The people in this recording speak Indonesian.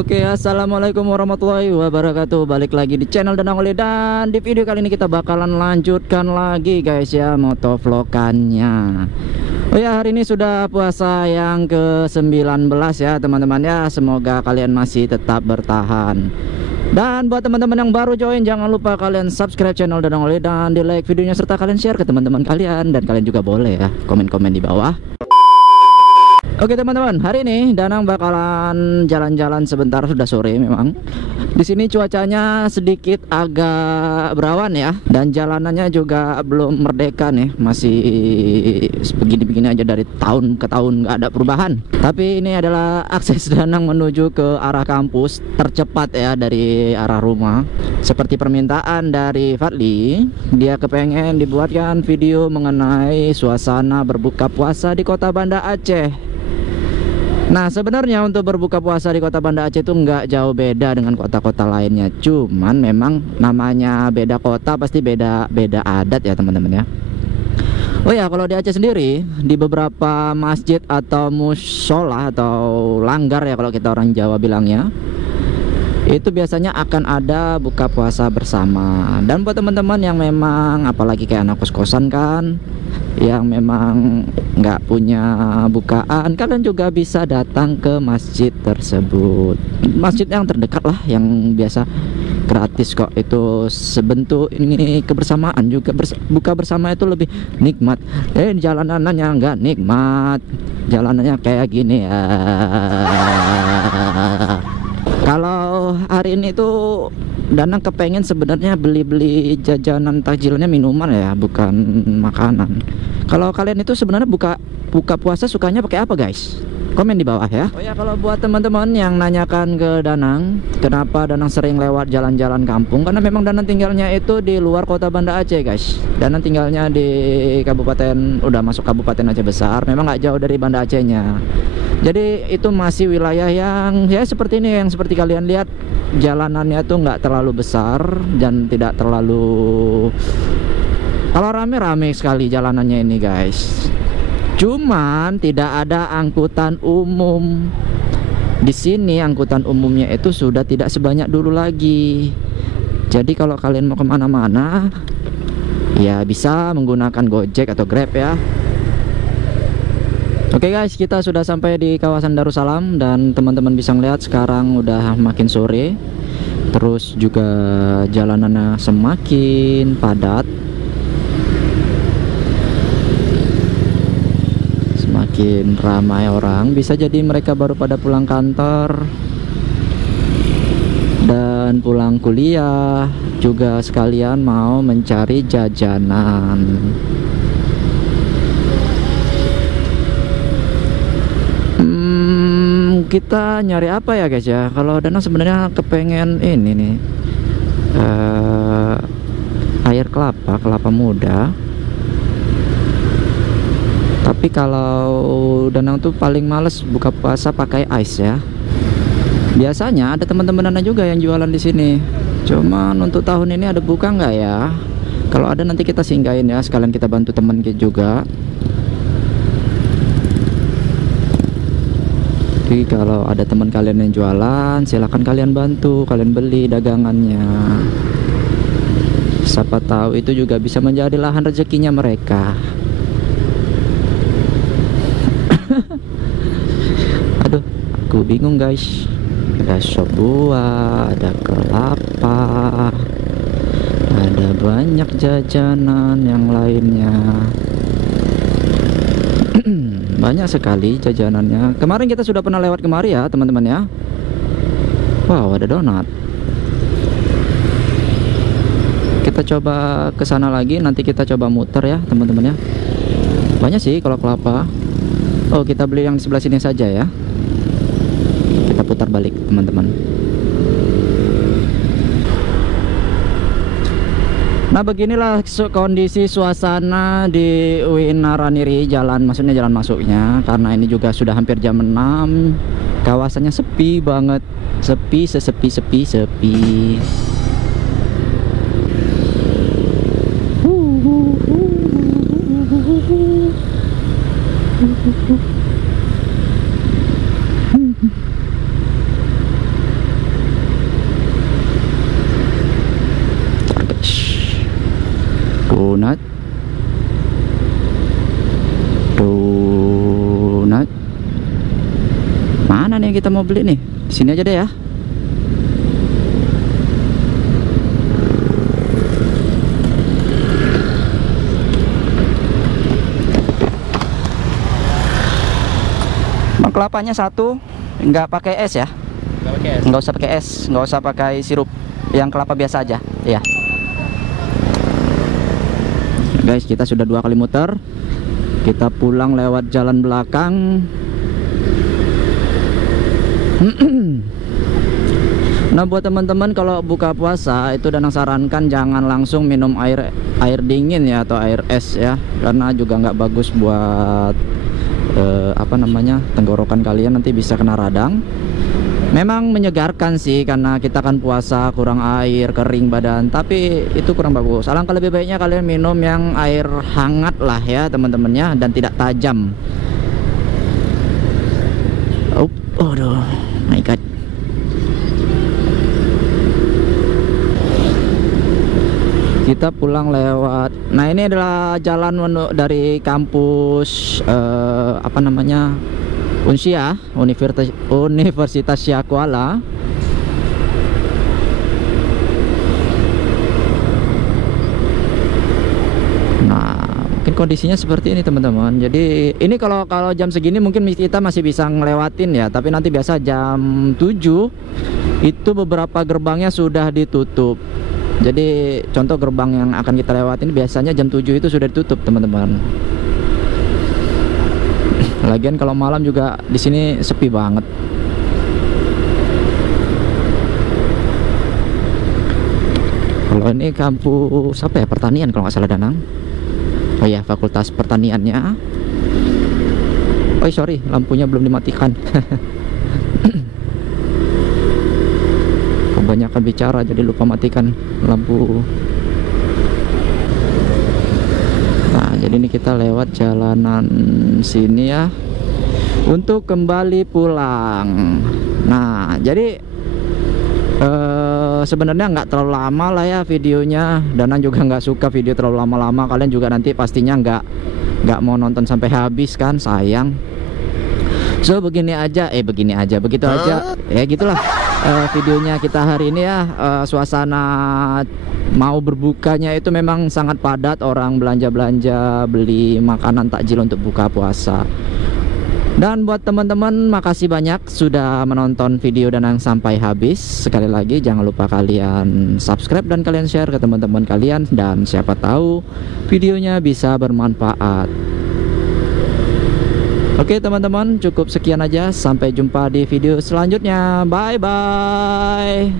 Oke, assalamualaikum warahmatullahi wabarakatuh. Balik lagi di channel Danang Oli, dan di video kali ini kita bakalan lanjutkan lagi guys ya, motovlogannya. Oh ya, hari ini sudah puasa yang ke-19 ya teman-teman ya. Semoga kalian masih tetap bertahan. Dan buat teman-teman yang baru join, jangan lupa kalian subscribe channel Danang Oli dan di like videonya, serta kalian share ke teman-teman kalian. Dan kalian juga boleh ya komen-komen di bawah. Oke teman-teman, hari ini Danang bakalan jalan-jalan sebentar, sudah sore memang. Di sini cuacanya sedikit agak berawan ya, dan jalanannya juga belum merdeka nih, masih begini-begini aja dari tahun ke tahun, nggak ada perubahan. Tapi ini adalah akses Danang menuju ke arah kampus tercepat ya dari arah rumah. Seperti permintaan dari Fadli, dia kepengen dibuatkan video mengenai suasana berbuka puasa di kota Banda Aceh. Nah sebenarnya untuk berbuka puasa di kota Banda Aceh itu nggak jauh beda dengan kota-kota lainnya. Cuman memang namanya beda kota pasti beda adat ya teman-teman ya. Oh ya, kalau di Aceh sendiri, di beberapa masjid atau mushola atau langgar ya kalau kita orang Jawa bilangnya, itu biasanya akan ada buka puasa bersama. Dan buat teman-teman yang memang apalagi kayak anak kos-kosan kan, yang memang nggak punya bukaan, kalian juga bisa datang ke masjid tersebut. Masjid yang terdekat lah, yang biasa gratis kok. Itu sebentuk ini kebersamaan juga, buka bersama itu lebih nikmat. Jalanannya nggak nikmat, jalanannya kayak gini ya. Kalau hari ini tuh Danang kepengen sebenarnya beli-beli jajanan, takjilnya, minuman ya, bukan makanan. Kalau kalian itu sebenarnya buka puasa sukanya pakai apa guys? Komen di bawah ya. Oh ya, kalau buat teman-teman yang nanyakan ke Danang kenapa Danang sering lewat jalan-jalan kampung, karena memang Danang tinggalnya itu di luar kota Banda Aceh guys. Danang tinggalnya di kabupaten, udah masuk kabupaten Aceh Besar, memang nggak jauh dari Banda Acehnya. Jadi itu masih wilayah yang ya seperti ini, yang seperti kalian lihat, jalanannya tuh nggak terlalu besar dan tidak terlalu, kalau rame-rame sekali jalanannya ini guys. Cuman tidak ada angkutan umum. Di sini angkutan umumnya itu sudah tidak sebanyak dulu lagi. Jadi kalau kalian mau kemana-mana ya bisa menggunakan Gojek atau Grab ya. Oke guys, kita sudah sampai di kawasan Darussalam, dan teman-teman bisa ngeliat sekarang udah makin sore. Terus juga jalanannya semakin padat, semakin ramai orang. Bisa jadi mereka baru pada pulang kantor dan pulang kuliah, juga sekalian mau mencari jajanan. Kita nyari apa ya guys ya? Kalau Danang sebenarnya kepengen ini nih, air kelapa muda. Tapi kalau Danang tuh paling males buka puasa pakai ice ya. Biasanya ada teman-teman Danang juga yang jualan di sini. Cuman untuk tahun ini ada buka nggak ya? Kalau ada nanti kita singgahin ya, sekalian kita bantu teman kita juga. Jadi kalau ada teman kalian yang jualan, silahkan kalian bantu, kalian beli dagangannya. Siapa tahu itu juga bisa menjadi lahan rezekinya mereka. Aduh, aku bingung guys. Ada sop buah, ada kelapa, ada banyak jajanan yang lainnya. Banyak sekali jajanannya. Kemarin kita sudah pernah lewat kemari ya teman-teman ya. Wow, ada donat. Kita coba ke sana lagi, nanti kita coba muter ya teman-teman ya. Banyak sih kalau kelapa. Oh, kita beli yang di sebelah sini saja ya. Kita putar balik teman-teman. Nah beginilah kondisi suasana di UIN Naraniri, jalan, maksudnya jalan masuknya. Karena ini juga sudah hampir jam 6, kawasannya sepi banget, sepi. Mana nih kita mau beli nih? Di sini aja deh ya. Bang, kelapanya satu, nggak pakai es ya? Nggak pakai es. Nggak usah pakai es, nggak usah pakai sirup, yang kelapa biasa aja, ya. Guys, kita sudah 2 kali muter. Kita pulang lewat jalan belakang. Nah, buat teman-teman kalau buka puasa itu Danang sarankan jangan langsung minum air dingin ya, atau air es ya, karena juga nggak bagus buat tenggorokan kalian, nanti bisa kena radang. Memang menyegarkan sih karena kita kan puasa, kurang air, kering badan, tapi itu kurang bagus. Alangkah lebih baiknya kalian minum yang air hangat lah ya teman-temannya, dan tidak tajam. Aduh, my god. Kita pulang lewat, nah ini adalah jalan dari kampus Unsia, Universitas Syakuala. Nah, mungkin kondisinya seperti ini teman-teman. Jadi ini kalau jam segini mungkin kita masih bisa ngelewatin ya, tapi nanti biasa jam 7 itu beberapa gerbangnya sudah ditutup. Jadi contoh gerbang yang akan kita lewatin biasanya jam 7 itu sudah ditutup teman-teman. Lagian kalau malam juga di sini sepi banget. Kalau ini kampus apa ya, pertanian kalau nggak salah Danang. Oh ya, fakultas pertaniannya. Oh sorry, lampunya belum dimatikan. Kebanyakan bicara jadi lupa matikan lampu. Nah, jadi ini kita lewat jalanan sini ya untuk kembali pulang. Nah, jadi sebenarnya nggak terlalu lama lah ya videonya. Danang juga nggak suka video terlalu lama-lama. Kalian juga nanti pastinya nggak mau nonton sampai habis kan, sayang. So begitu aja ya gitulah videonya kita hari ini ya. Suasana mau berbukanya itu memang sangat padat, orang belanja-belanja beli makanan takjil untuk buka puasa. Dan buat teman-teman, makasih banyak sudah menonton video Danang sampai habis. Sekali lagi jangan lupa kalian subscribe dan kalian share ke teman-teman kalian, dan siapa tahu videonya bisa bermanfaat. Oke teman-teman, cukup sekian aja. Sampai jumpa di video selanjutnya. Bye bye.